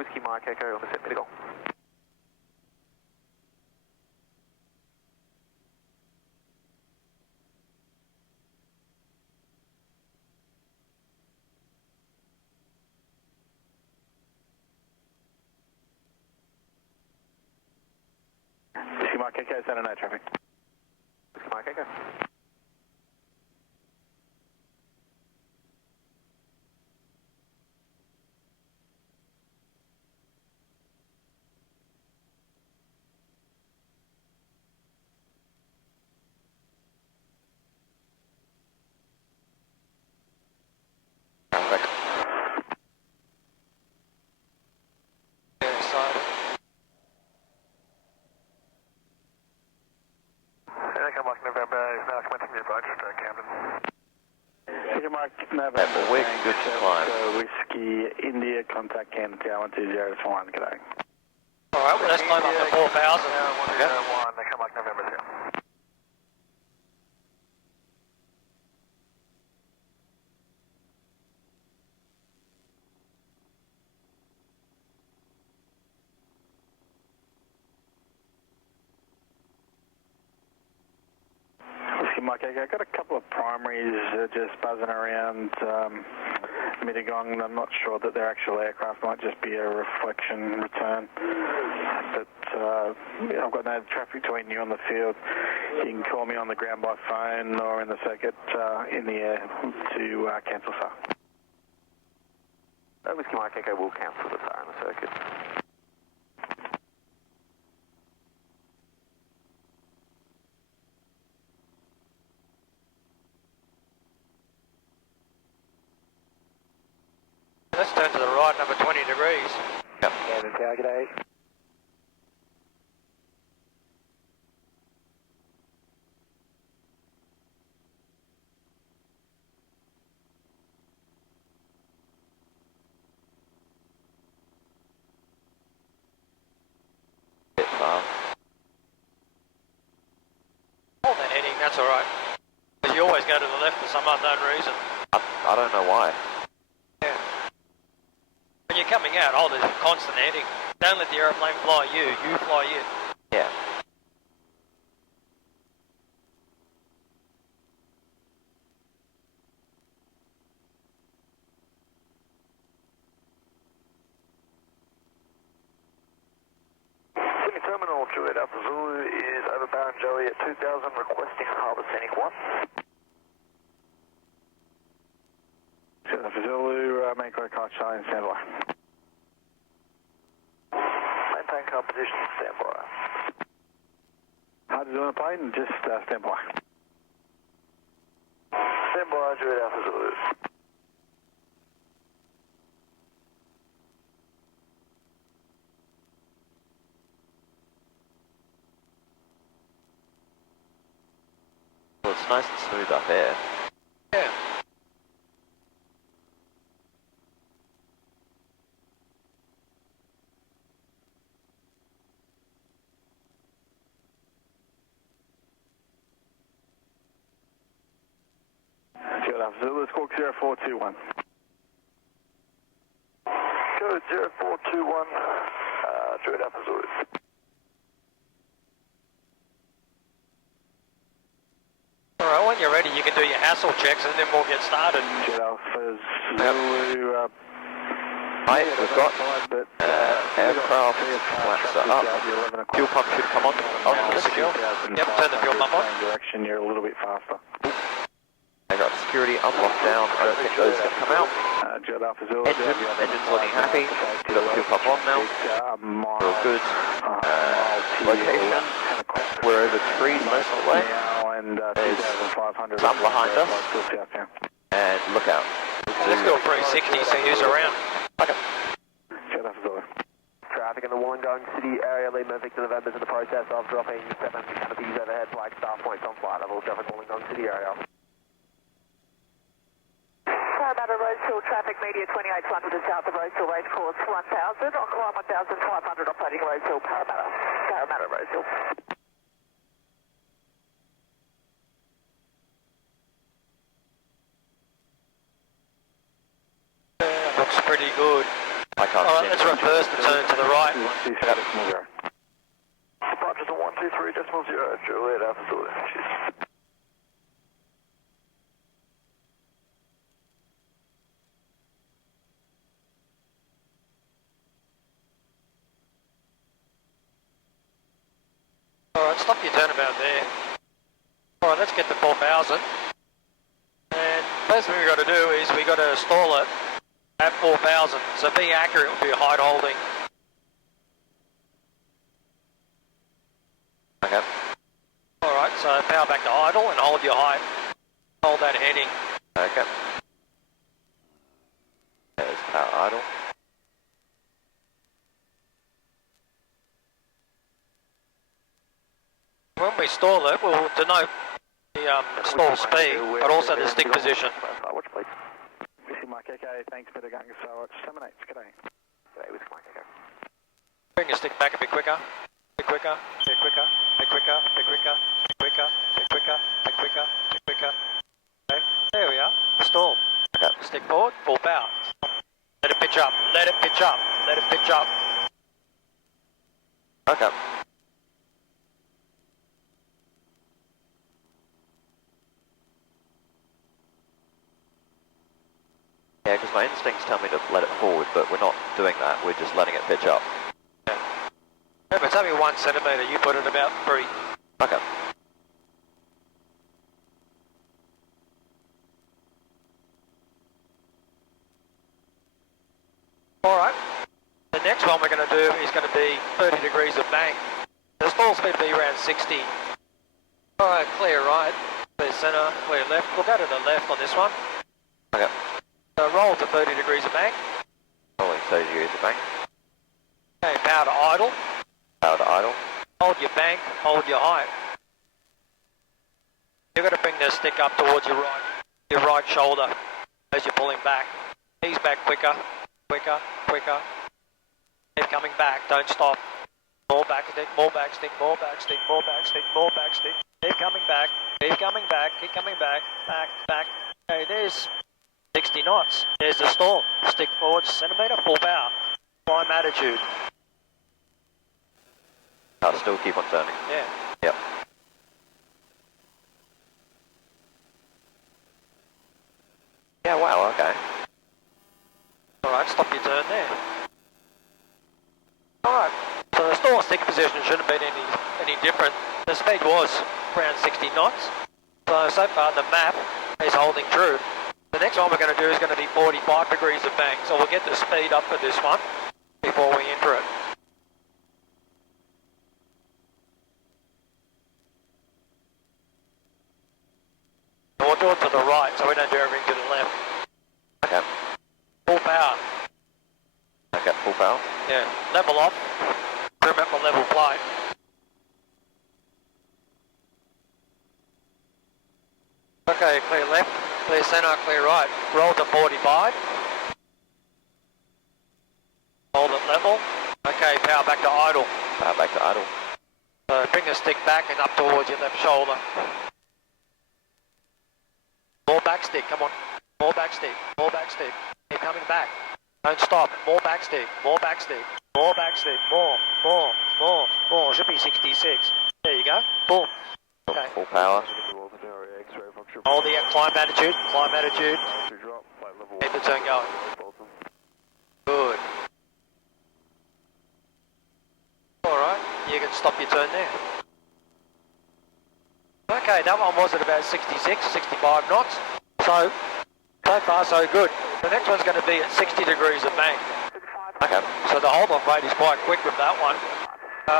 Whiskey Mike Echo on the set medical. Whiskey Mike Echo, Center no traffic. Whiskey Mike Echo. November, we're good to climb. Whiskey India, contact Canada Tower 120 good day. Alright, well let's climb up to 4,000. 101, they come like November 0. Whiskey Mike Echo, I've got a couple of primaries just buzzing around Mittagong. I'm not sure that they're actual aircraft, might just be a reflection return. But I've got no traffic between you on the field. You can call me on the ground by phone or in the circuit in the air to cancel SAR. Whiskey Mike Echo will cancel the SAR in the circuit. Let's turn to the right, number 20 degrees. Yep. Canada Tower, good day. Bit far. Hold that heading, that's alright. Because you always go to the left for some unknown reason. I don't know why. Yeah. When you're coming out, hold it constant heading. Don't let the aeroplane fly you, you fly it. Yeah. Sydney Terminal, Juliet Alpha Zulu is over Barrenjoey at 2000, requesting Harbour Scenic 1. Juliet Alpha Zulu, make a car Charlie and stand by. Maintain car position, stand by. How do you do on the plane? Just stand by. Stand by, Juliet Alpha Zulu. Well, it's nice and smooth up here. Yeah. Juliet Alpha Zulu, squawk 0421. Code 0421, Juliet Alpha Zulu. Alright, when you're ready you can do your hassle checks and then we'll get started. Juliet Alpha Zulu, Right, we've got aircraft flaps are up. Fuel pump should come on. Oh, That's the fuel. Yep, turn the fuel pump on. Direction, you're a little bit faster. I got security up, lockdown. I don't think those are going to come out. Juliet Alpha Zulu. Engine's looking happy. We've got the fuel pump on now. We're all good. Location. We're over trees most of the way. There's some behind us. And look out. Let's do a 360 so use around. Okay. Juliet Alpha Zulu. Traffic in the Wollongong City area, Lima Victor November's in the process of dropping 7 canopies overhead, flag staff points on flight level, traffic Wollongong City area. Parramatta Rosehill traffic media 28 to the south of Rosehill race course 1000 on climb 1500 operating Rosehill Parramatta Rosehill. Looks pretty good. I can't Alright, see let's anything. reverse the turn to the right. 123.0. Departures on 123.0, Juliet Alpha Zulu. Cheers. Alright, stop your turn about there. Alright, let's get to 4,000. And first thing we've got to do is we've got to stall it at 4,000. So be accurate with your height holding. Okay. Alright, so power back to idle and hold your height. Hold that heading. Okay. There's power idle. When we stall it, we'll denote the stall speed, but also the stick position. Watch, please. Whiskey Mike Echo, thanks for the gang. So it's 78, g'day. G'day, Whiskey Mike Echo. Bring your stick back a bit quicker. Bit quicker, bit quicker, bit quicker, bit quicker, bit quicker, bit quicker, bit quicker, bit quicker. Okay, there we are. Stall. Okay. Stick forward, full power. Let it pitch up, let it pitch up, let it pitch up. Okay. Yeah, because my instincts tell me to let it forward, but we're not doing that. We're just letting it pitch up. Remember, it's only 1 centimetre. You put it about 3. Okay. Alright. The next one we're going to do is going to be 30 degrees of bank. The stall speed will be around 60. Alright, clear right, clear centre, clear left. We'll go to the left on this one. Okay. So roll to 30 degrees of bank. Rolling 30 degrees of bank. Okay, power to idle. Power to idle. Hold your bank, hold your height. You've got to bring the stick up towards your right shoulder as you're pulling back. Ease back quicker, quicker, quicker. Keep coming back, don't stop. More back stick, more back stick, more back stick, more back stick, more back stick. Keep coming back, keep coming back, keep coming back, back, back. Okay, there's 60 knots. There's the stall. Stick forward, centimetre, full power. Climb attitude. I'll still keep on turning. Yeah. Yep. Yeah, wow, okay. Alright, stop your turn there. Alright, so the stall stick position shouldn't have been any different. The speed was around 60 knots. So far the map is holding true. The next one we're going to do is going to be 45 degrees of bank. So we'll get the speed up for this one before we enter it. And we'll do it to the right so we don't do everything to the left. Okay. Full power. Okay, full power. Yeah, level off. Remember level flight. Okay, clear left, clear centre, clear right. Roll to 45. Hold it level. Okay, power back to idle. Power back to idle. So bring the stick back and up towards your left shoulder. More back stick, come on. More back stick, more back stick. Keep coming back. Don't stop. More back stick, more back stick, more back stick, more. Should be 66. There you go. Boom. Okay. Full power. Hold the climb attitude, climb attitude. Keep the turn going. Good. Alright, you can stop your turn there. Okay, that one was at about 66, 65 knots. So far so good. The next one's going to be at 60 degrees of bank. Okay. So the hold-off rate is quite quick with that one.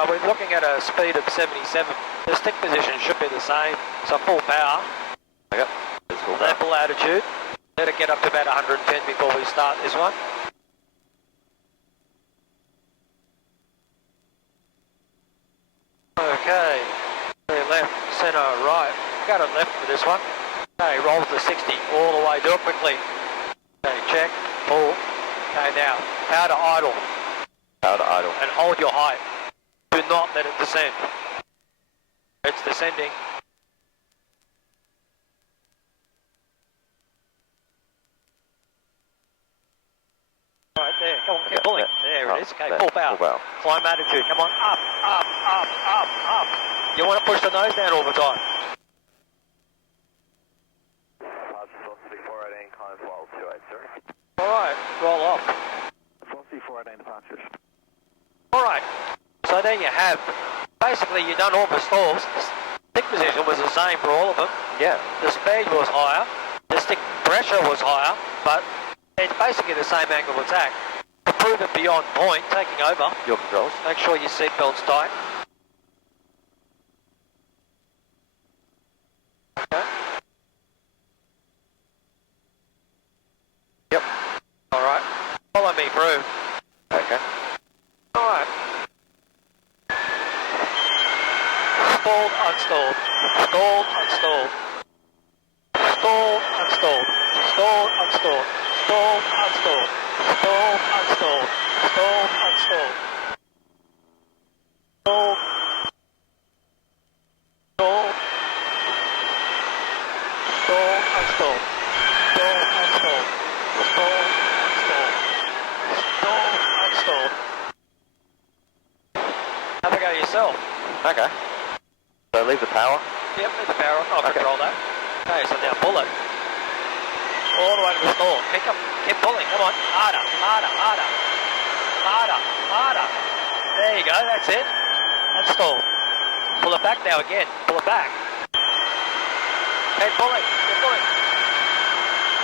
We're looking at a speed of 77. The stick position should be the same, so full power. Okay. It's full power. Level attitude. Let it get up to about 110 before we start this one. Okay. Clear left, centre, right. Go to left for this one. Okay, roll to 60 all the way. Do it quickly. Okay, check, pull. Okay, now, power to idle. Power to idle. And hold your height. Do not let it descend. It's descending. Alright, There, come on, keep pulling. There it is. Okay, full bow. Full bow. Climb attitude. Come on, up, up, up, up, up. You want to push the nose down all the time. Alright, roll off. Velocity 418 departures. Alright, so there you have. Basically, you've done all the stalls. Stick position was the same for all of them. Yeah. The speed was higher. The stick pressure was higher, but it's basically the same angle of attack. To prove it beyond point, taking over. Your controls. Make sure your seatbelt's tight. Okay. Yep. Alright. Follow me through. Okay. Alright. Stalled, unstalled. Stalled, unstalled. Stalled, unstalled. Stalled, unstalled. Stalled, unstalled. Stalled, unstalled. Stalled, unstalled. Stalled. Stalled. Stalled, unstalled. Stalled, unstalled. Stalled, unstalled. Stalled, unstalled. Have a go yourself. Okay. So leave the power. Yep, leave the power. I'll control that. Okay, so now pull it. All the way to the stall. Keep pulling. Come on. Harder, harder, harder. Harder, harder. There you go. That's it. That's stalled. Pull it back now again. Pull it back. Keep pulling. Keep pulling.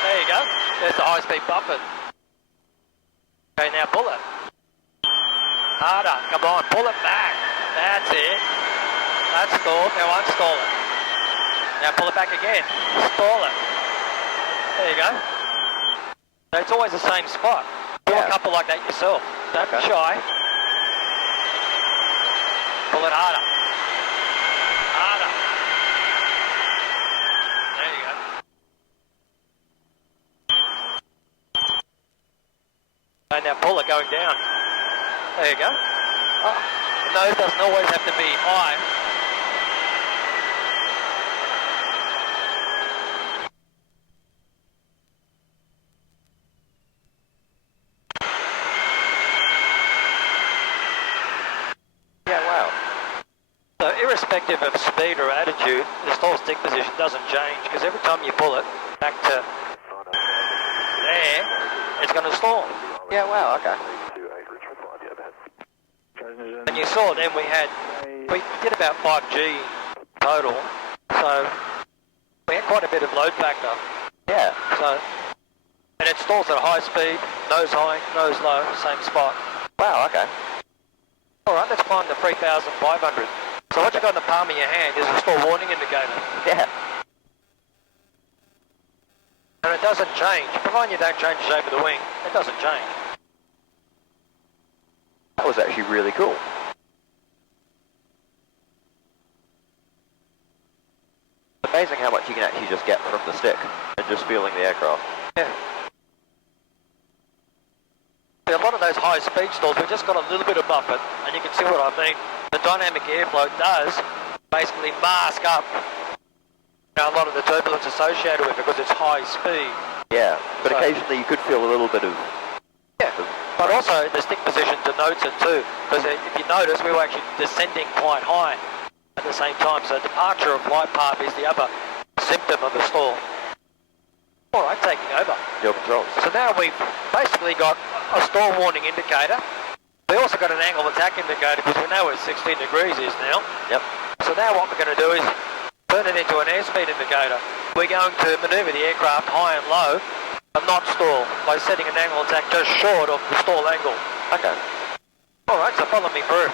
There you go. There's the high-speed bumper. Okay, now pull it. Harder. Come on. Pull it back. That's it. That's stalled. Now unstall it. Now pull it back again. Stall it. There you go. So it's always the same spot. Do a couple like that yourself. Don't be shy. Pull it harder. Harder. There you go. And now pull it going down. There you go. Oh, the nose doesn't always have to be high. Irrespective of speed or attitude, the stall stick position doesn't change because every time you pull it back to there, it's going to stall. Yeah, wow, okay. And you saw then we did about 5G total, so we had quite a bit of load factor. Yeah. So, and it stalls at a high speed, nose high, nose low, same spot. Wow, okay. Alright, let's climb the 3,500. So what you've got in the palm of your hand is a stall warning indicator. Yeah. And it doesn't change. Provided you don't change the shape of the wing, it doesn't change. That was actually really cool. It's amazing how much you can actually just get from the stick and just feeling the aircraft. Yeah. A lot of those high speed stalls, we've just got a little bit of buffet, and you can see what I mean. The dynamic airflow does basically mask up a lot of the turbulence associated with it because it's high speed. Yeah, but so, occasionally you could feel a little bit of... Yeah, but also the stick position denotes it too, because if you notice we were actually descending quite high at the same time, so departure of flight path is the other symptom of a stall. Alright, taking over. Your controls. So now we've basically got a stall warning indicator. We also got an angle of attack indicator because we know where 16 degrees is now. Yep. So now what we're going to do is turn it into an airspeed indicator. We're going to manoeuvre the aircraft high and low and not stall by setting an angle of attack just short of the stall angle. Okay. Alright, so follow me through.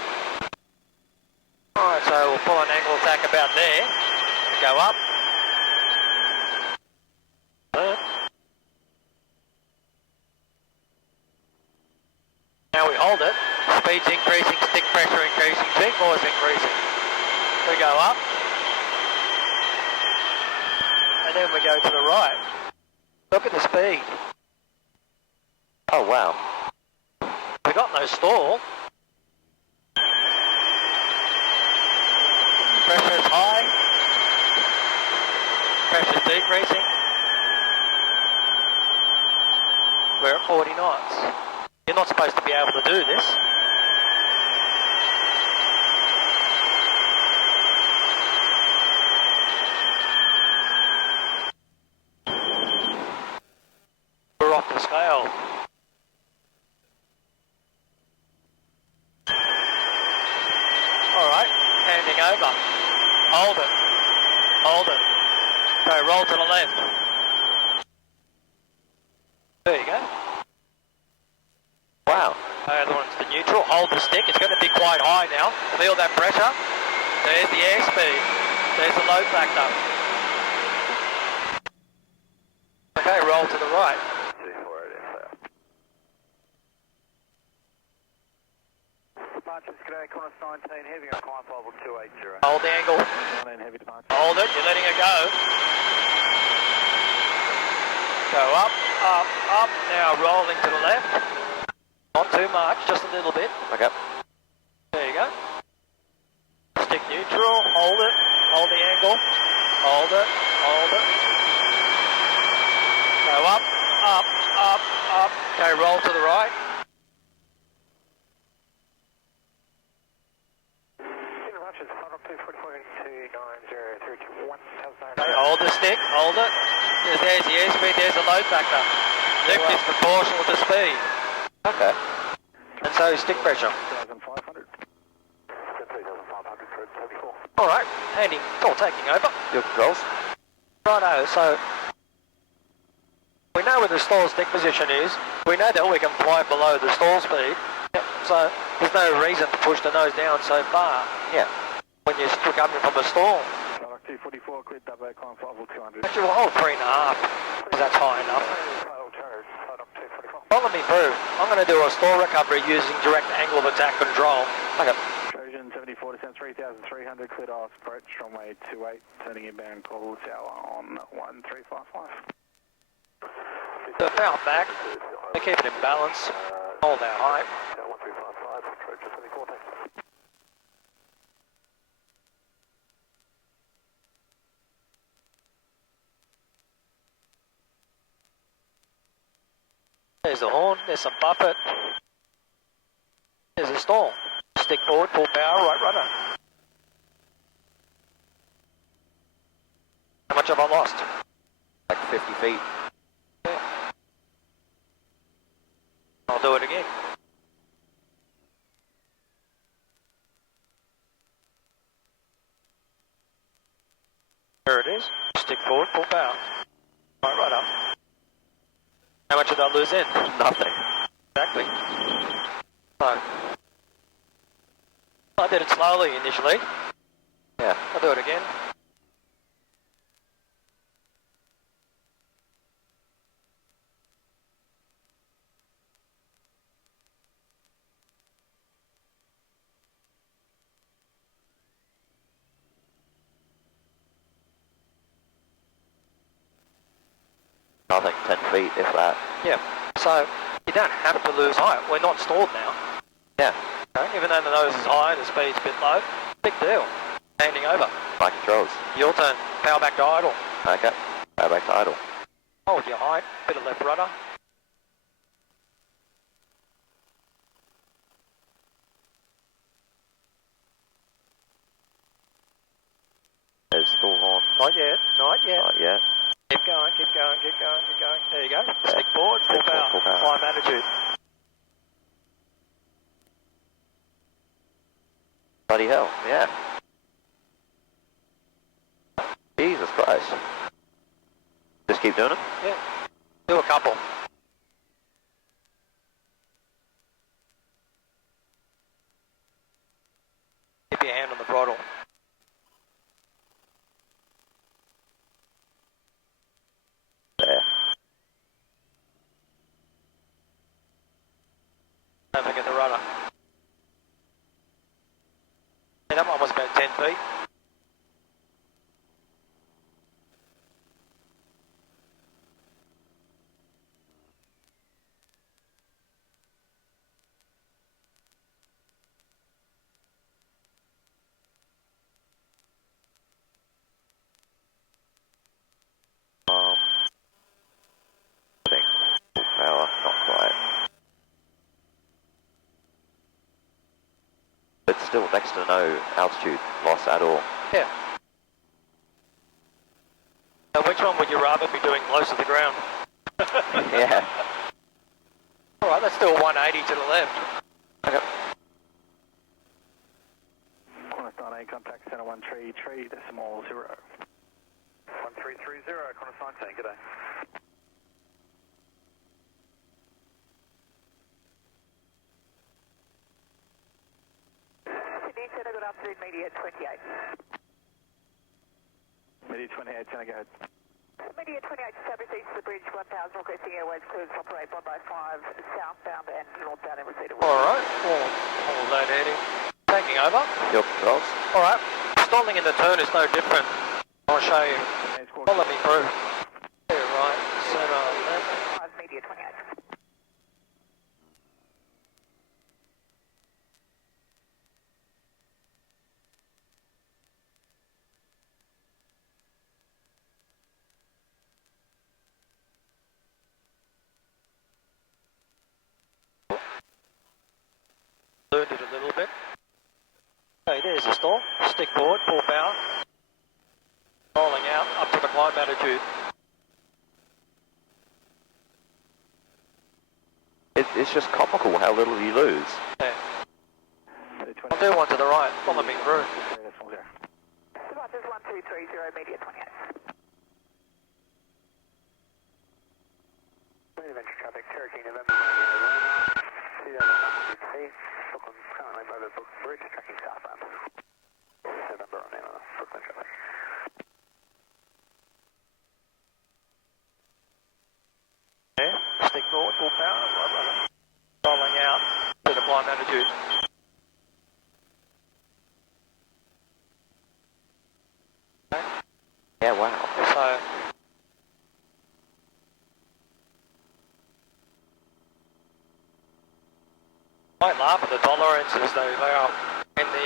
Alright, so we'll pull an angle attack about there. Go up. Turn. Now we hold it, speed's increasing, stick pressure increasing, G-force increasing. We go up, and then we go to the right. Look at the speed. Oh wow. We got no stall. Pressure is high. Pressure is decreasing. We're at 40 knots. You're not supposed to be able to do this. We're off the scale. Alright, handing over. Hold it. Hold it. Okay, roll to the left. There you go. Wow. Other one's the neutral. Hold the stick. It's going to be quite high now. Feel that pressure. There's the airspeed. There's the load factor. Okay, roll to the right. Departures, g'day, Qantas 19 heavy on climb level 280. Hold the angle. 19 heavy departure. Hold it. You're letting it go. Go up, up, up. Now rolling to the left. Not too much, just a little bit. Okay. There you go. Stick neutral. Hold it. Hold the angle. Hold it. Hold it. Go up, up, up, up. Okay, roll to the right. Okay, hold the stick, hold it. There's the airspeed, there's the load factor. Lift is proportional to speed. Okay. And so is stick pressure. 3,500. Alright, handing, or taking over. Your controls? Righto, so we know where the stall stick position is. We know that we can fly below the stall speed. Yep. So there's no reason to push the nose down so far. Yeah. When you're still coming from a stall. 244, cleared double climb level 200. Actually, we'll hold 3.5, because that's high enough. Follow me through. I'm going to do a stall recovery using direct angle of attack control. Okay. Trojan 74 descent 3,300, cleared off approach runway 28, turning inbound call tower on 1355. So power back, we keep it in balance, hold our height. There's the horn, there's some buffet. There's a stall. Stick forward, full power, right rudder. How much have I lost? Like 50 feet. Yeah. I'll do it again. There it is. Stick forward, full power. Right up. How much did I lose in? Nothing. Exactly. So, I did it slowly initially. Yeah. I'll do it again. Nothing, 10 feet, if that. Yeah. So, you don't have to lose height. We're not stalled now. Yeah. Okay? Even though the nose is high and the speed's a bit low, big deal. Handing over. My controls. Your turn. Power back to idle. Okay. Power back to idle. Hold your height. Bit of left rudder. There's stall horn. Not yet. Not yet. Not yet. Keep going, keep going, keep going, keep going. There you go. Stick forward, full Stick forward, power. full power. Climb attitude. Bloody hell, yeah. Jesus Christ. Just keep doing them? Yeah. Do a couple. Keep your hand on the throttle. There. Don't forget the rudder. Yeah, that one was about 10 feet. Thing. Full power, not quite. still next to no altitude loss at all. Yeah. So which one would you rather be doing close to the ground? Yeah. Alright, let's do a 180 to the left. Okay. Cornerstone, contact center 133.0. 1330, Cornerstone, good day. Sydney Centre, good afternoon, media 28. Media 28, center, go ahead. Media 28, established east of the bridge, 1000, requesting airways cleared to operate 105, southbound and northbound in receipt of wind. Alright, all that heading. Taking over. Your controls. Alright, stalling in the turn is no different. I'll show you. Follow me through. Yeah, right, centre, left. 5, media 28. Learned it a little bit. Okay, there's the stall. Stick forward, full power. Rolling out up to the climb altitude. It's just comical how little you lose. Yeah. I'll do one to the right. Follow me through. Departures 1230, media 28. Venture traffic, Cherokee, November 9 Atlanta, 2093, Brooklyn, currently over Brooklyn Bridge, tracking southbound. November on Atlanta, Brooklyn traffic. Yeah, stick forward, full power. Rolling out to the climb altitude. Yeah, wow. So, might laugh at the tolerances though. They are in the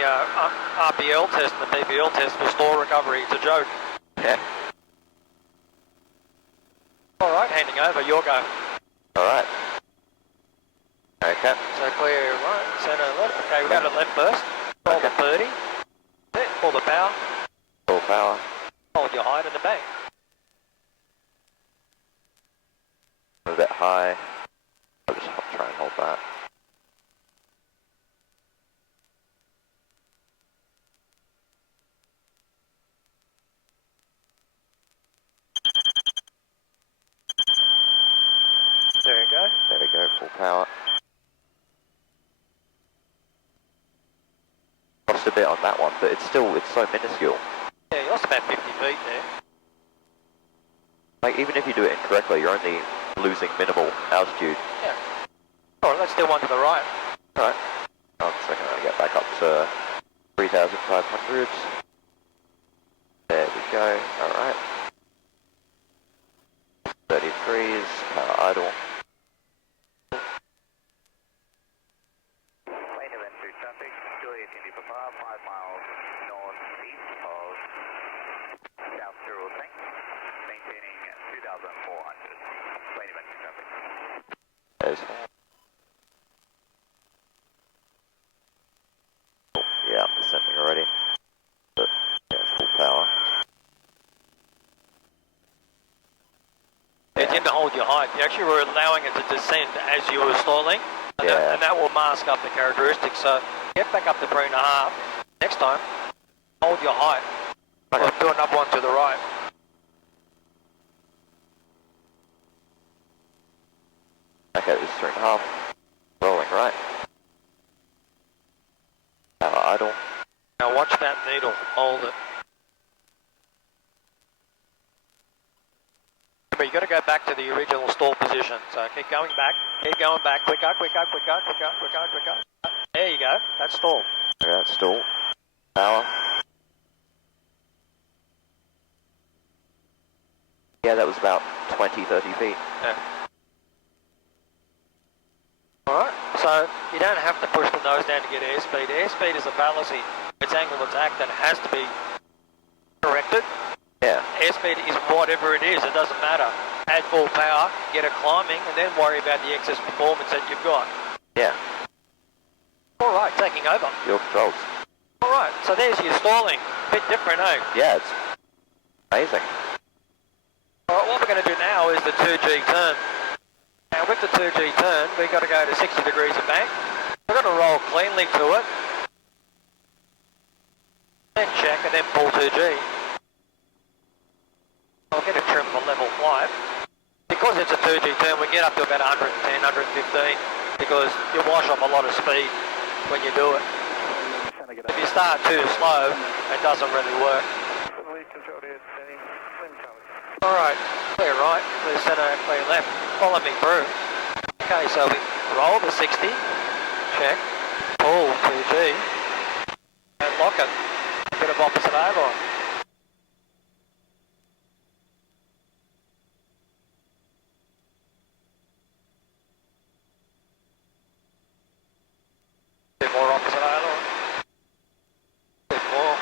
RPL test and the PPL test for stall recovery. It's a joke. Yeah. Alright, handing over, your go. Alright. Okay. So clear right, centre, left. Okay, we go to left first. Hold the 30. Set, pull the power. Full power. Hold your height in the bank. A bit high. I'll just try and hold that. There you go. There we go, full power. Lost a bit on that one, but it's so minuscule. Yeah, you lost about 50 feet there. Like, even if you do it incorrectly, you're only losing minimal altitude. Yeah. Alright, let's do one to the right. Alright. I'm just going to get back up to 3,500. There we go. Alright. 33s, power idle. Lane event through traffic, Juliet Indy Papa, 5 miles northeast of South Cyril Tank, maintaining 2,400. Lane event through traffic. There's... Oh, yeah, I'm descending already. But, yeah, full power. It didn't hold your height. You actually were allowing it to descend as you were stalling. And, Yeah. and that will mask up the characteristics. So get back up to 3.5. Next time, hold your height. Okay. Or do another one to the right. Okay, this is 3.5. Rolling right. Power idle. Now watch that needle. Hold it. But you got to go back to the original stall position. So keep going back. Keep going back. Quicker, quicker, quicker, quicker, quicker, quicker. There you go. That's stall. Okay, that's stall. Power. Yeah, that was about 20, 30 feet. Yeah. Alright, so you don't have to push the nose down to get airspeed. Airspeed is a fallacy. It's angle of attack that has to be corrected. Yeah. Airspeed is whatever it is, it doesn't matter. Add full power, get it climbing, and then worry about the excess performance that you've got. Yeah. Alright, taking over. Your controls. Alright, so there's your stalling. Bit different, eh? Yeah, it's amazing. Alright, what we're going to do now is the 2G turn. Now with the 2G turn, we've got to go to 60 degrees of bank. We're going to roll cleanly to it. Then check and then pull 2G. I'll get a trim on level 5. Because it's a 2G turn, we get up to about 110, 115 because you wash off a lot of speed when you do it. If you start too slow, it doesn't really work. Alright, clear right, clear centre, clear left. Follow me through. Okay, so we roll the 60, check, pull 2G, and lock it. Bit of opposite aileron. Bit more opposite aileron. Bit more.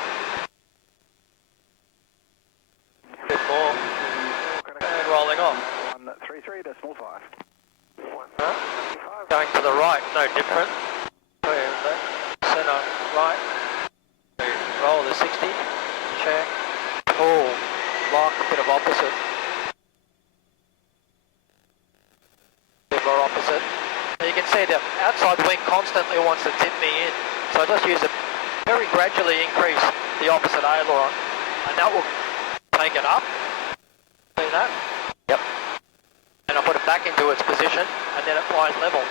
Bit more. And rolling off. 133.5. Going to the right, no different. Clear left, centre, right. Roll the 60, check, pull, lock, bit of opposite. Bit more opposite. Now you can see the outside wing constantly wants to tip me in. So I just use it, very gradually increase the opposite aileron, and that will take it up. See that? Yep. And I put it back into its position, and then it flies level.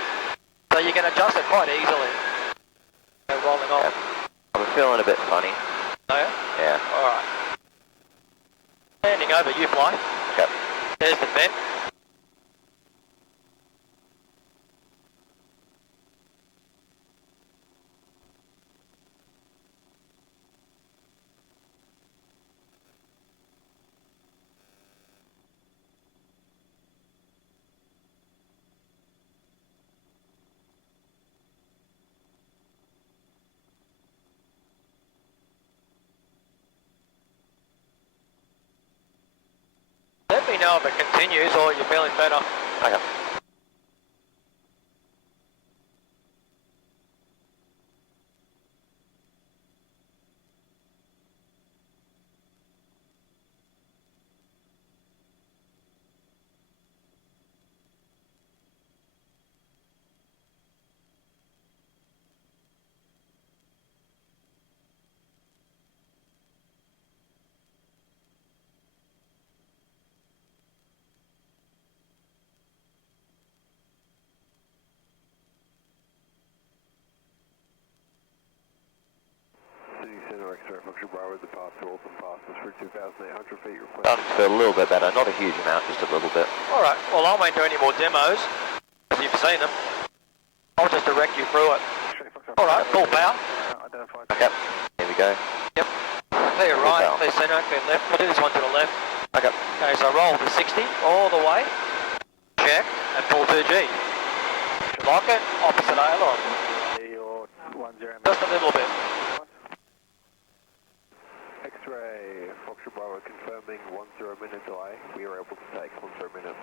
So you can adjust it quite easily. So rolling off. Yep. I'm feeling a bit funny. Oh yeah? Yeah. Alright. Standing over, you fly. Yep. There's the vent. Let me know if it continues or you're feeling better. Okay. Starting to feel a little bit better, not a huge amount, just a little bit. Alright, well I won't do any more demos, as you've seen them. I'll just direct you through it. Alright, full power. Okay, here we go. Yep. Clear right, power. clear centre, clear left. We'll do this one to the left. Okay. Okay, so roll to 60, all the way. Check, and pull 2G. Lock it, opposite aileron. Just a little bit. X-ray, Foxtrot Bravo confirming 10 minute delay. We are able to take 10 minutes.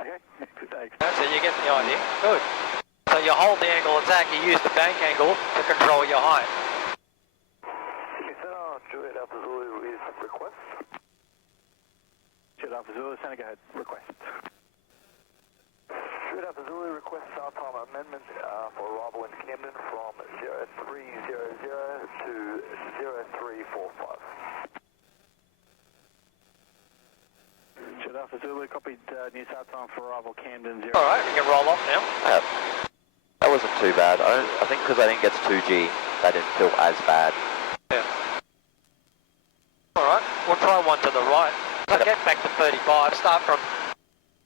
Okay, thanks. So you get the idea. Good. So you hold the angle of attack, you use the bank angle to control your height. Juliet Alpha Zulu is request. Juliet Alpha Zulu, Center, go ahead, request. Juliet Alpha Zulu request start time amendment for arrival in Camden from 0300 to 0345. Juliet Alpha Zulu, copied new start time for arrival Camden 0. Alright, you can roll off now. Yep. That wasn't too bad. I think because I didn't get to 2G, that didn't feel as bad. Yeah. Alright, we'll try one to the right. So Okay. get back to 35, start from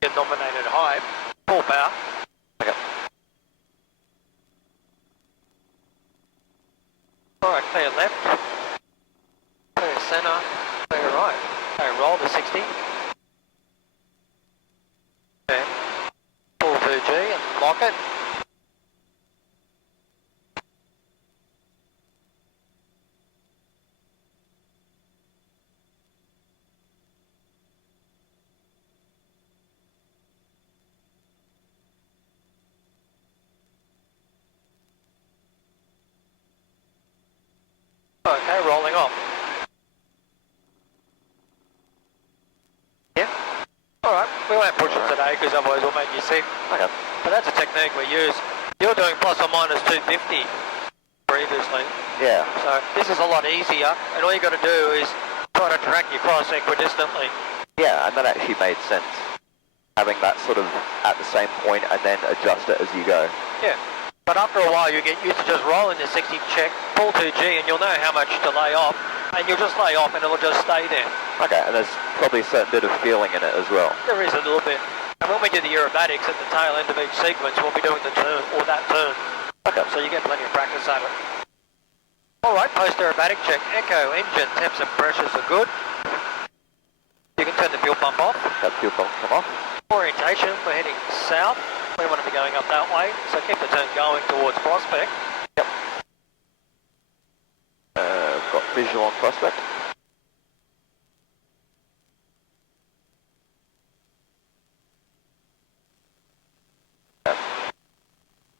your nominated height, full power. Okay. Alright, clear left, clear centre, clear right. Okay, roll to 60. Okay, pull 2G and lock it. We won't push it today because otherwise we'll make you sick. Okay. But that's a technique we use. You're doing plus or minus 250 previously. Yeah. So this is a lot easier, and all you got to do is try to track your cross equidistantly. Yeah, and that actually made sense. Having that sort of at the same point and then adjust it as you go. Yeah. But after a while you get used to just rolling the 60 check, pull 2G, and you'll know how much to lay off, and you'll just lay off and it'll just stay there. Okay, and there's probably a certain bit of feeling in it as well. There is a little bit. And when we do the aerobatics at the tail end of each sequence, we'll be doing the turn, or that turn. Okay. So you get plenty of practice at it. Alright, post-aerobatic check. Echo, engine, temps and pressures are good. You can turn the fuel pump off. Got fuel pump come off. Orientation, we're heading south. We want to be going up that way, so keep the turn going towards Prospect. Yep. Got visual on Prospect.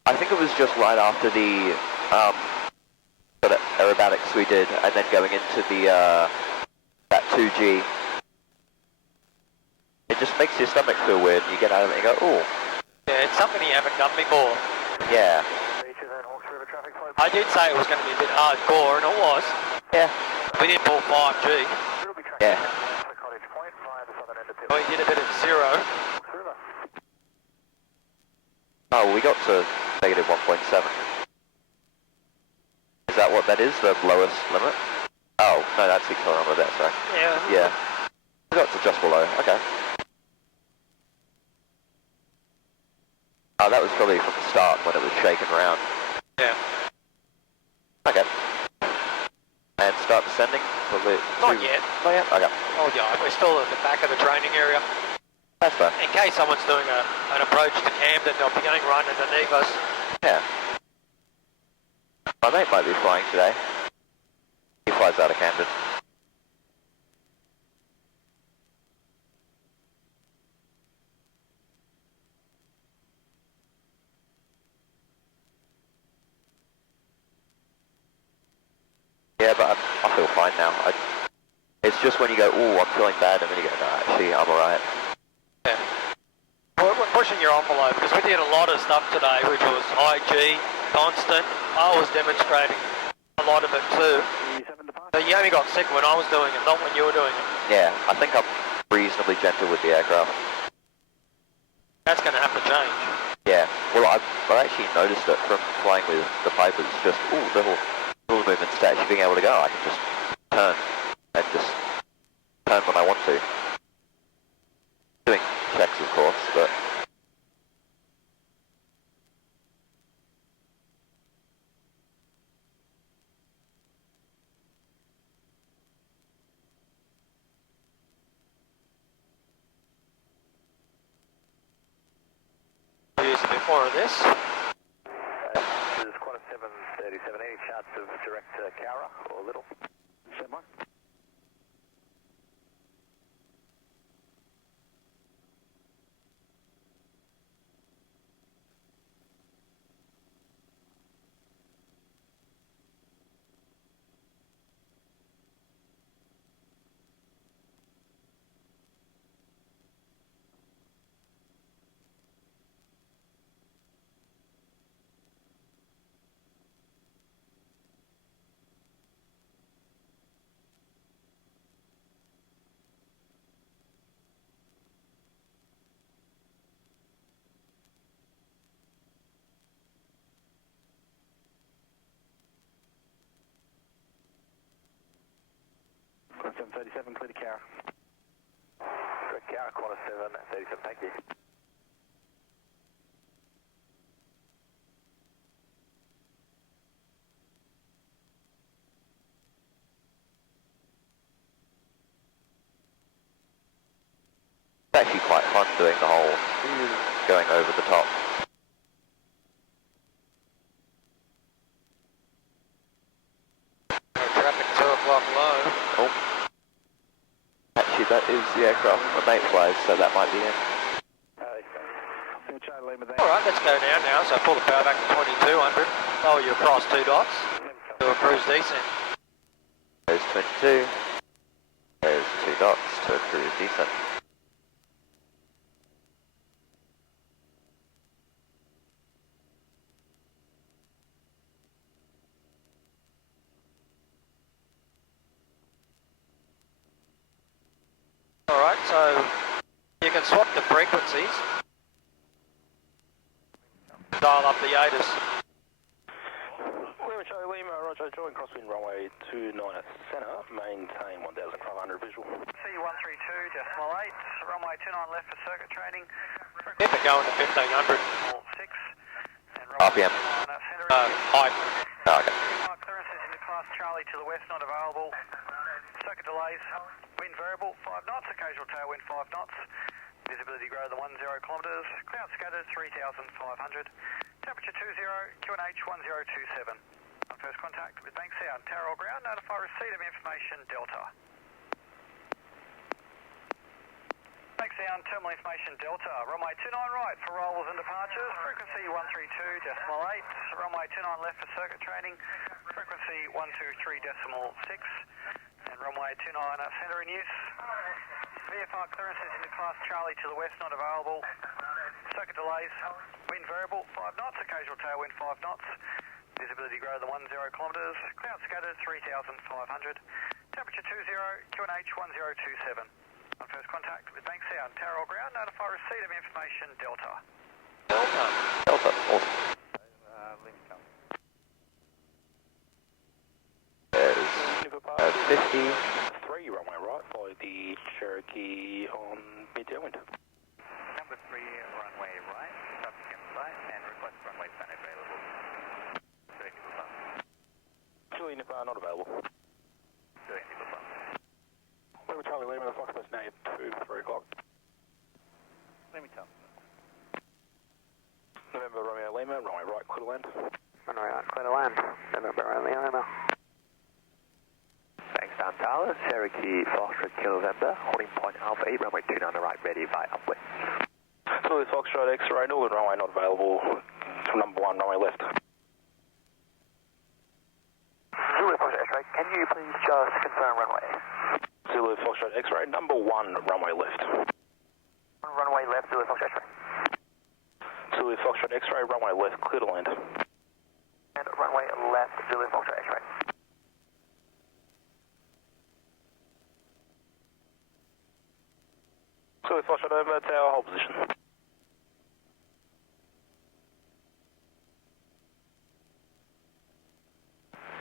I think it was just right after the sort of aerobatics we did, and then going into the that 2G. It just makes your stomach feel weird, and you get out of it and you go, ooh. Yeah, it's something you haven't done before. Yeah. I did say it was going to be a bit hardcore, and it was. Yeah. We did pull 5G. Yeah. We did a bit of 0. Oh, we got to negative 1.7. Is that what that is, the lowest limit? Oh, no, that's the accelerometer there, sorry. Yeah. Yeah. We got to just below, okay. Oh, that was probably from the start when it was shaking around. Yeah. Okay. And start descending? Probably Not yet. Not yet? Okay. Oh yeah, we're still at the back of the training area. That's fair. In case someone's doing an approach to Camden, they'll be going right underneath us. Yeah. My mate might be flying today. He flies out of Camden. Yeah, but I feel fine now. It's just when you go, ooh, I'm feeling bad, and then you go, no, actually, I'm alright. Yeah. We're pushing your envelope, because we did a lot of stuff today, which was high G, constant. I was demonstrating a lot of it too. So you only got sick when I was doing it, not when you were doing it. Yeah, I think I'm reasonably gentle with the aircraft. That's going to have to change. Yeah, well, I've actually noticed it from flying with the Pipers, just, ooh, little movements to actually being able to go. I can just turn and just turn when I want to. Doing checks, of course, but... Use a bit more of this. This is quite a 737. Any chance of direct Cowra or Little? Semi. Corner 737, clear to Cowra. Direct Cowra, corner 737, thank you. It's actually quite fun doing the whole going over the top. Traffic 2 o'clock low. Oh. Actually, that is the aircraft my mate flies, so that might be it. Alright, let's go down now. So pull the power back to 2200. Oh, you across 2 dots. Do a cruise descent. There's 22. There's 2 dots to a cruise descent. Alright, so you can swap the frequencies. Dial up the ATIS. Lima Charlie Lima, Roger, join crosswind runway 29 at centre, maintain 1500 visual. C132.8, runway 29 left for circuit training. Keep it going to 1500. 6. RPM. Height. Oh, okay. Clearances into class Charlie to the west, not available. Circuit delays, wind variable 5 knots, occasional tailwind 5 knots. Visibility greater than 10 kilometres. Cloud scattered 3500. Temperature 20, QNH 1027. On first contact with Bank Sound, tower or ground, notify receipt of information Delta. Bank Sound, terminal information Delta. Runway 29 right for rolls and departures. Frequency 132.8. Runway 29 left for circuit training. Frequency 123.6. And runway 29 centre in use. VFR clearances into class Charlie to the west, not available. Circuit delays, wind variable 5 knots, occasional tailwind 5 knots. Visibility greater than 10 kilometres. Cloud scattered 3500. Temperature 20, QNH 1027. On first contact with Bank Sound, tower or ground, notify receipt of information Delta. Delta. Awesome. There's 50. 3 runway right, follow the Cherokee on mid-tailwind. Number 3, runway right, subsequent flight, and request runway sun available. Direct to Papa. Julian, if not available. Direct to Papa. Lima Charlie Lima, the Fox Bus now 2, 3 o'clock. Let me tell. November Romeo Lima, runway right, clear to land. Runway right, clear to land. November Romeo Lima. Thanks, Dan Tower, Cherokee Foxtrot Kilo November, holding point Alpha 8, runway 29 on the right, ready by upwind. So the Foxtrot X-ray, Northern runway not available, number 1 runway left. Zulu Foxtrot X-ray, can you please just confirm runway? Zulu Foxtrot X-ray, number 1 runway left. Runway left, Zulu Foxtrot X-ray. Zulu Foxtrot X-ray, runway left, clear to land. And runway left, Zulu Foxtrot X-ray. Zulu Foxtrot over, tower, hold position.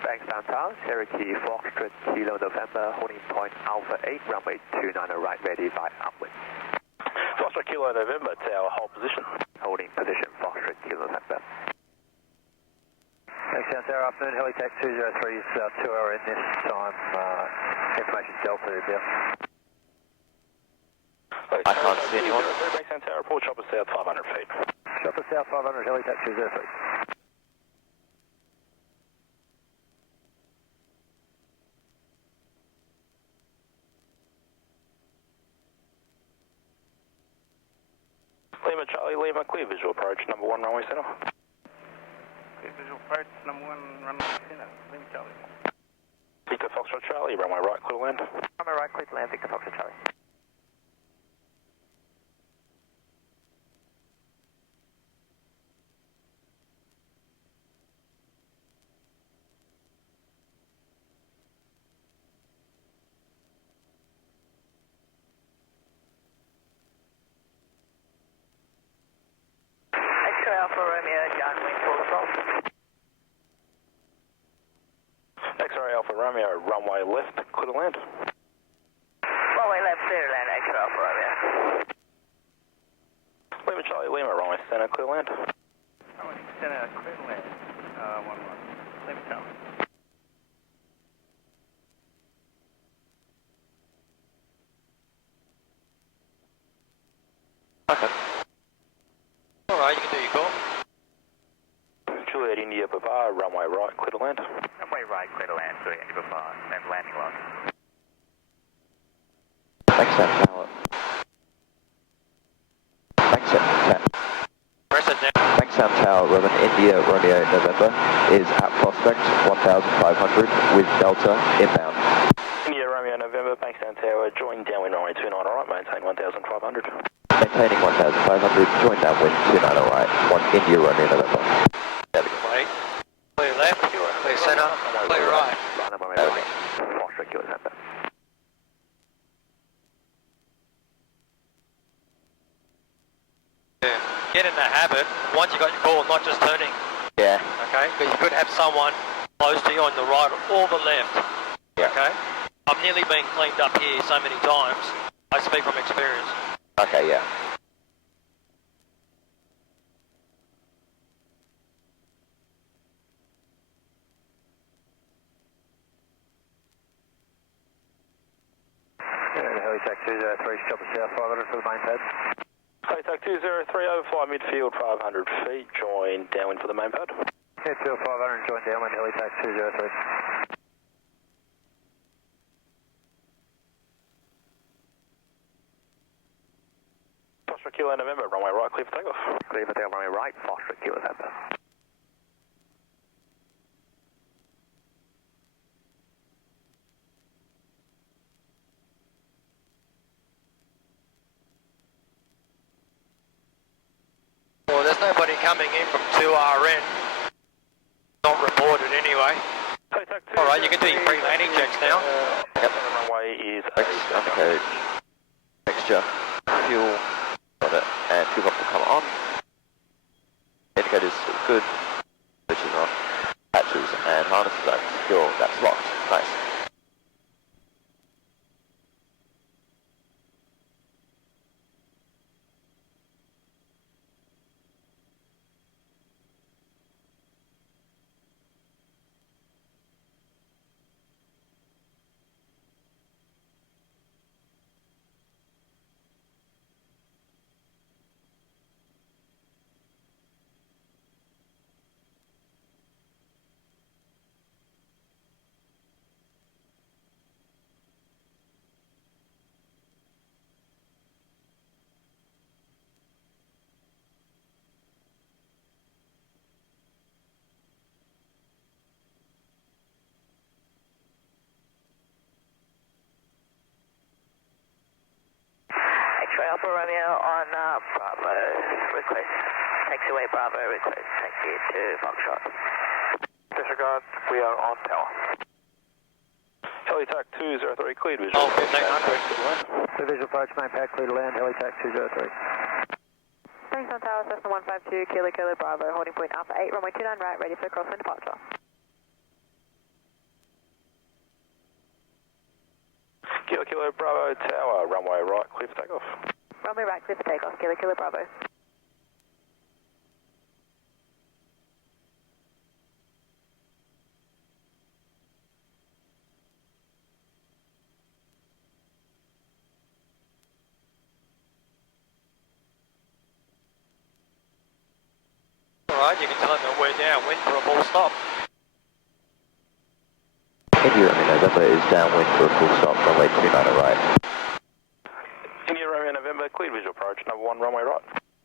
Thanks, Dan Tower, Cherokee Foxtrot Kilo November, holding point Alpha 8, runway 29 on the right, ready by upwind. Foxtrot Kilo November, tower, hold position. Holding position, Foxtrot Kilo November. Thanks, Tower, afternoon, Helitac 203 is 2 hour in this time, information Delta down. I can't see anyone. Bank Sound Tower, report chopper south 500 feet. Chopper South 500, Helitac 203. Lima Charlie Lima, clear visual approach, number 1 runway centre. Clear visual approach, number 1, runway center. Lima Charlie. Victor Foxtrot Charlie, runway right, clear to land. Runway right, clear to land, Victor Foxtrot Charlie. X-ray Alpha Romeo, downwind full stop. X-ray Alpha Romeo, runway left, clear to land. Runway left, clear to land, X-ray Alpha Romeo. Lima Charlie Lima, runway centre, clear to land. Runway center, clear to land. 1-1. Lima Charlie. Okay. Alright, you can do your call. Juliet India Papa, runway right, clear to land. Runway right, clear to land. Juliet India Papa, and landing log. Thanks, Tower. Thanks, Tower. Press it down. Thanks, Tower. Roman India Romeo November is at Prospect 1500 with Delta inbound. India Romeo November, Bankstown Tower, join downwind runway 29 alright, maintain 1500. Maintaining 1500, join downwind 29 alright, 1 India Romeo November. Wait. Clear left, clear centre, clear right. Runway right, Foxtrot Kilo November. once you got your call, not just turning. Yeah. Okay, because you could have someone close to you on the right or the left. Yeah. Okay, I've nearly been cleaned up here so many times. I speak from experience. Okay, yeah. Helitac 203, stop at south 500 for the main pad. Helitac 203, overfly midfield 500 feet, join downwind for the main pad. Midfield 500, join downwind, Helitac 203. Foster Kilo November, runway right, clear for takeoff. Clear for takeoff, runway right, Foster Kilo November. Well, there's nobody coming in from 2RN. Not reported anyway. Alright, you can do your pre-landing checks now. Yep. Runway is Okay. Mixture, fuel, got it, and fuel pump will come on. Indicators still good. Switches on. Hatches and harnesses are secure. That's locked. Nice. X-ray Alpha Romeo on Bravo request. Taxiway Bravo request. Taxi to Foxtrot. disregard, we are on tower. Helitac 203, cleared visual. Oh, 1500. Clear visual approach, main pad, clear to land, Helitac 203. Thanks on tower, Cessna 152, Kilo Kilo Bravo, holding point Alpha 8, runway 29 right, ready for crosswind departure. Kilo Kilo Bravo Tower, runway right, clear for takeoff. Runway right, clear for takeoff, Kilo Kilo Bravo. Alright, you can tell them that we're downwind for a full stop. India Romeo November is downwind for a full stop, runway 29 right. India Romeo November, cleared visual approach, number 1, runway right.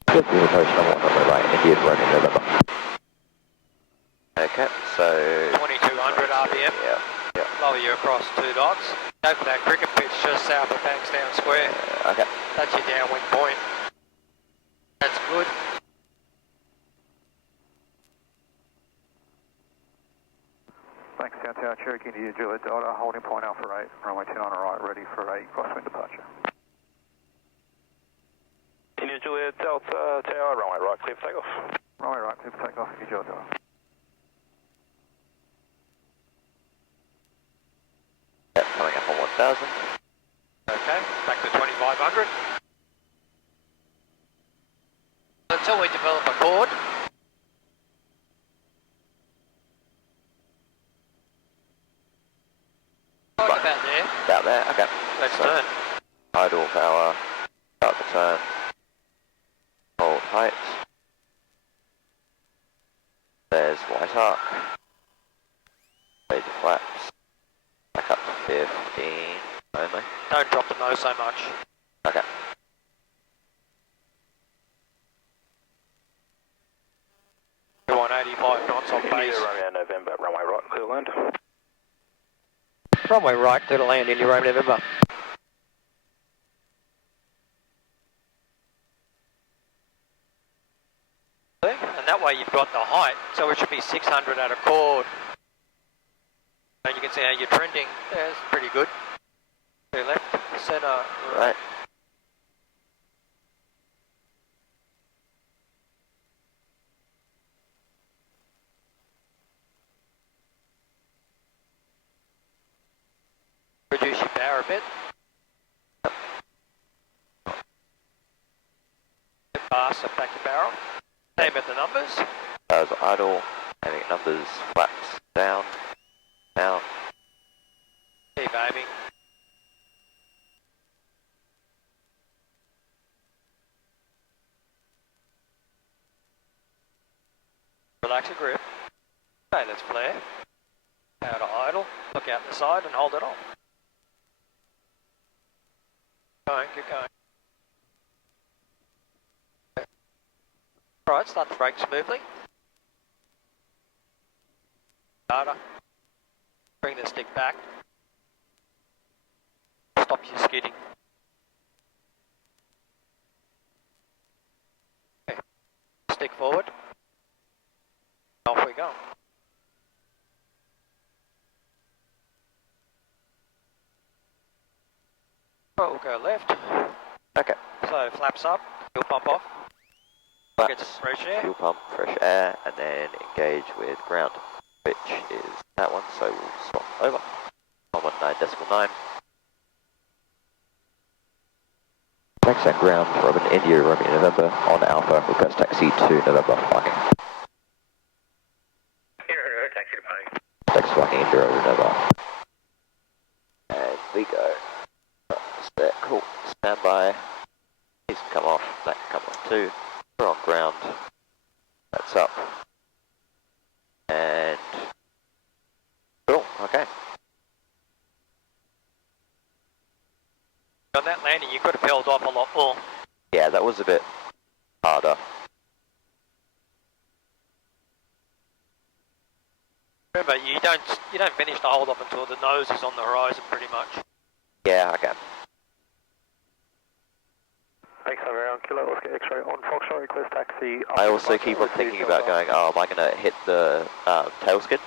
Clear visual approach number 1, runway right, India Romeo November. Okay, so... 2200 RPM. Yeah. Lower you across 2 dots. Go for that cricket pitch just south of Bankstown Square. Okay. That's your downwind point. That's good. Thanks, Downtown Cherokee to Juliet Delta, holding point Alpha 8, runway 29 right, ready for a crosswind departure. India Juliet Delta Tower, runway right, clear for takeoff. Runway right, clear for takeoff, India Juliet Delta. Yeah, coming up on 1000. Okay, back to 2500. Until we develop a chord. Right about there. About there, okay. Let's So, turn. idle power, start the turn, hold height. There's white arc. Fade the flaps. Back up to 15 only. Don't drop the nose so much. Okay. You want 85 knots on India base. Romeo November, runway right, clear to land. Runway right, clear to land in your own November. And that way you've got the height, so it should be 600 at a chord. And you can see how you're trending. Yeah, it's pretty good. To left, centre, Right. right. bit. Fast, so back your barrel. Aim at the numbers. As idle, aiming at numbers, flaps, down, down. Keep aiming. Relax your grip. Okay, let's flare. Out of idle, look out the side and hold it on. Keep going. Alright, start the brake smoothly. Harder. Bring the stick back. Stop your skidding. Okay. Stick forward. Off we go. Right, we'll go left. Okay. So flaps up, fuel pump off. Flaps, Get some fresh air. fuel pump, fresh air, and then engage with ground, which is that one, so we'll swap over. 119.9. Taxi and ground, Robin, India, Romeo, November, on Alpha, request taxi to November, flying. Taxi to Pony. Taxi flying India over November. And we go. Right, there, cool. Stand by. These can come off, that can come off too. We're on ground. That's up. And cool, okay. On that landing, you could have held off a lot more. Yeah, that was a bit harder. Remember, you don't finish the hold off until the nose is on the horizon, pretty much. Yeah, okay. Thanks, around Kilo, Oscar X-ray on Foxtrot, request taxi. I also keep on thinking about going, oh, am I going to hit the tail skid?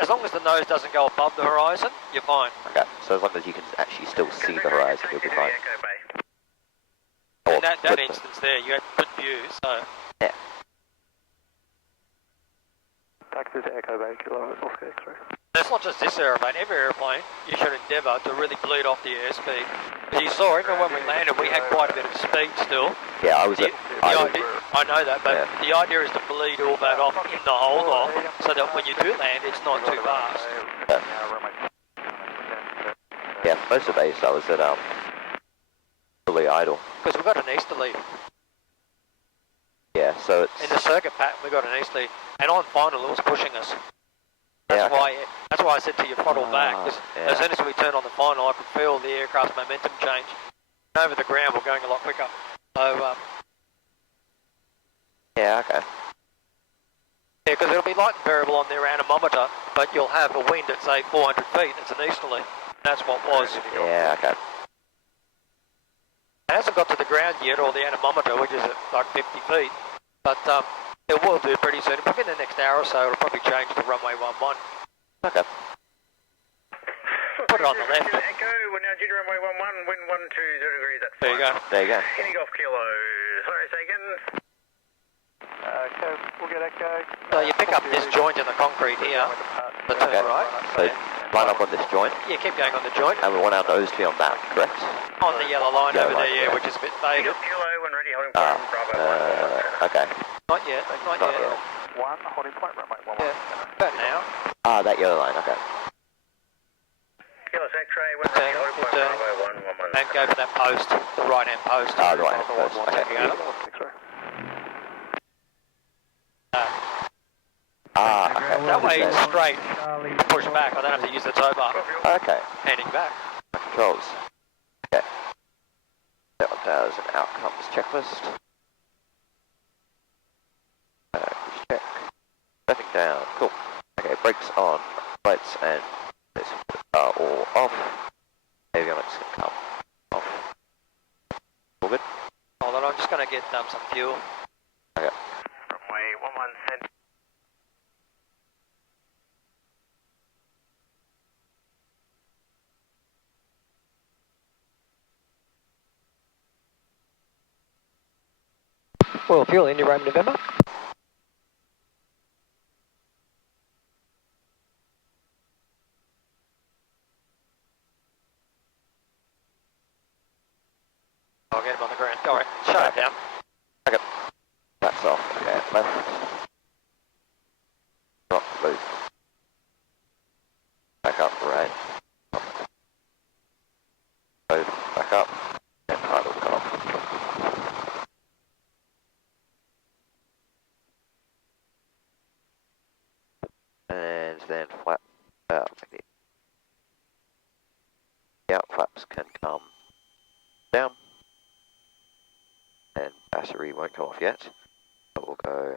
As long as the nose doesn't go above the horizon, you're fine. Okay, so as long as you can actually still see the horizon, you'll be fine. In that instance there, you had good view, so... Yeah. Taxi to Echo Bay, Kilo, Oscar X-ray. It's not just this aeroplane, every aeroplane you should endeavour to really bleed off the airspeed. As you saw, even when we landed, we had quite a bit of speed still. Yeah, I was at idle. I know that, but Yeah. the idea is to bleed all that off in the hold off, so that when you do land, it's not too fast. Yeah, for most of base I was at fully idle. Because we've got an easterly. Yeah, so it's... In the circuit pattern, we got an easterly, and on final, it was pushing us. Yeah, That's why I said to you, throttle back, because yeah. as soon as we turned on the final, I could feel the aircraft's momentum change. And over the ground, we're going a lot quicker. So, yeah, okay. yeah, because it'll be light and variable on their anemometer, but you'll have a wind at, say, 400 feet. It's an easterly. That's what was. Yeah, okay. It hasn't got to the ground yet, or the anemometer, which is at like 50 feet. But it will do pretty soon. Within the next hour or so, it'll probably change to runway 11. Okay. Put it on the left. Echo, we're now due to runway 11, wind 120 degrees at 5. There you go. There you go. Any Golf Kilo. Sorry, say again. Okay, we'll get Echo. So you pick up this joint in the concrete here, the turn Okay. right. So line up on this joint, Yeah, keep going on the joint. and we want our nose to be on that, correct? On the yellow line Yellow over line, there, yeah, yeah. which is a bit faded. Kilo, when ready, holding point, Bravo 1. Okay. Not yet, not Not yet. yet. One, holding point, runway 11. Yeah, about now. Ah, that yellow line, okay. Kilo X-ray, when Okay, ready, holding point, good, Bravo 1, 11. And go for that post, the right-hand post. Ah, the right hand first, okay. X-ray. Ah, okay. That way So- it's straight, push back. I don't have to use the tow bar. Okay. Handing back. Controls. Okay. That one does an outcomes checklist. Cruise check. Stepping down. Cool. Okay, brakes on. Lights and this are all off. Avionics can come off. All good? Hold on, I'm just going to get some fuel. Okay. Runway 11, send. Well, fuel, India Rome November. and then flap, maybe the out flaps can come down, and battery won't go off yet, but we'll go